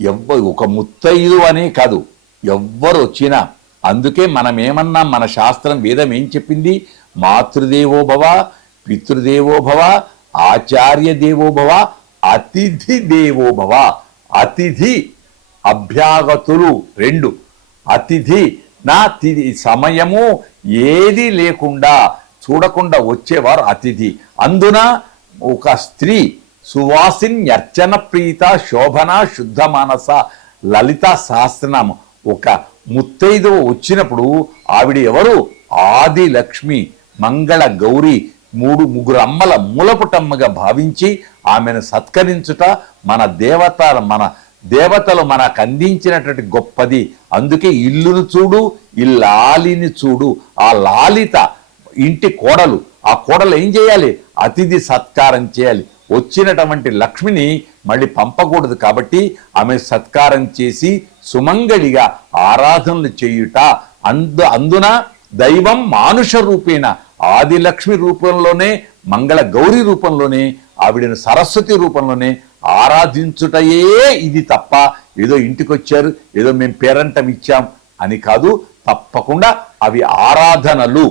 ఎవ్వ ఒక ముత్తైదు అనే కాదు. ఎవ్వరు వచ్చినా అందుకే మనం ఏమన్నా మన శాస్త్రం వేదం ఏం చెప్పింది? మాతృదేవో భవ పితృదేవో భవ ఆచార్య దేవో భవ అతిథి దేవో భవ. అతిథి అభ్యాగతులు రెండు. అతిథి నా తిథి సమయము ఏది లేకుండా చూడకుండా వచ్చేవారు అతిథి. అందున ఒక స్త్రీ సువాసిన్యర్చన ప్రీత శోభన శుద్ధ మానస లలిత సహస్రనామం. ఒక ముత్తైదువ వచ్చినప్పుడు ఆవిడ ఎవరు? ఆది లక్ష్మి మంగళ గౌరి మూడు ముగ్గురు అమ్మల మూలపుటమ్మగా భావించి ఆమెను సత్కరించుట మన దేవత మన దేవతలు మనకు అందించినటువంటి గొప్పది. అందుకే ఇల్లును చూడు ఈ లాలిని చూడు ఆ లాలిత ఇంటి కోడలు. ఆ కోడలు ఏం చేయాలి? అతిథి సత్కారం చేయాలి. వచ్చినటువంటి లక్ష్మిని మళ్ళీ పంపకూడదు కాబట్టి ఆమె సత్కారం చేసి సుమంగళిగా ఆరాధనలు చేయుట అందు అందున దైవం మానుష రూపేణ ఆదిలక్ష్మి రూపంలోనే మంగళ గౌరి రూపంలోనే ఆవిడను సరస్వతి రూపంలోనే ఆరాధించుటయే ఇది తప్ప ఏదో ఇంటికి వచ్చారు ఏదో మేము పేరంటం ఇచ్చాం అని కాదు తప్పకుండా అవి ఆరాధనలు.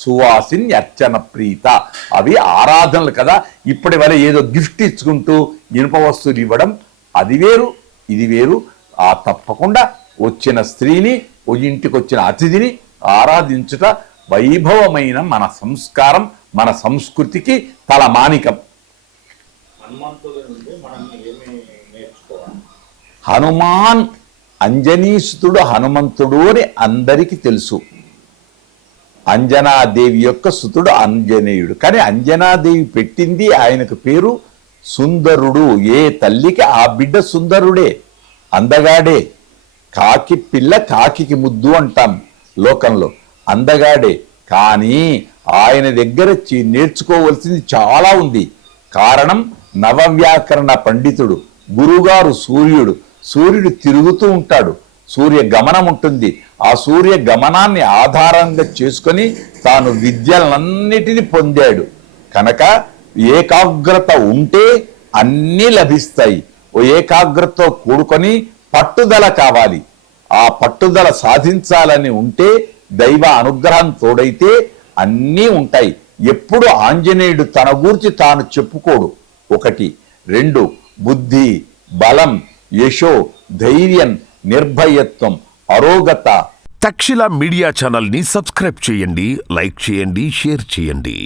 సువాసిన్ అర్చన ప్రీత. అవి ఆరాధనలు కదా. ఇప్పటి వల్ల ఏదో గిఫ్ట్ ఇచ్చుకుంటూ ఇనుప వస్తువులు ఇవ్వడం అది వేరు ఇది వేరు. ఆ తప్పకుండా వచ్చిన స్త్రీని ఓ ఇంటికి వచ్చిన అతిథిని ఆరాధించుట వైభవమైన మన సంస్కారం మన సంస్కృతికి తలమానికం హనుమాన్ అంజనీసుతుడు హనుమంతుడు అని అందరికీ తెలుసు. అంజనాదేవి యొక్క సుతుడు అంజనేయుడు. కానీ అంజనాదేవి పెట్టింది ఆయనకు పేరు సుందరుడు. ఏ తల్లికి ఆ బిడ్డ సుందరుడే? అందగాడే. కాకి పిల్ల కాకికి ముద్దు అంటాం లోకంలో. అందగాడే. కానీ ఆయన దగ్గర చి- నేర్చుకోవలసింది చాలా ఉంది. కారణం నవవ్యాకరణ పండితుడు గురుగారు సూర్యుడు. సూర్యుడు తిరుగుతూ ఉంటాడు. సూర్య గమనం ఉంటుంది. ఆ సూర్య గమనాన్ని ఆధారంగా చేసుకొని తాను విద్యలన్నిటిని పొందాడు. కనుక ఏకాగ్రత ఉంటే అన్నీ లభిస్తాయి. ఓ ఏకాగ్రతతో కూడుకొని పట్టుదల కావాలి. ఆ పట్టుదల సాధించాలని ఉంటే దైవ అనుగ్రహం తోడైతే అన్నీ ఉంటాయి. ఎప్పుడు ఆంజనేయుడు తన గూర్చి తాను చెప్పుకోడు. ఒకటి. రెండు. బుద్ధి బలం యశో ధైర్యం నిర్భయత్వం అరోగత. తక్షిల మీడియా ఛానల్ని సబ్స్క్రైబ్ చేయండి లైక్ చేయండి షేర్ చేయండి.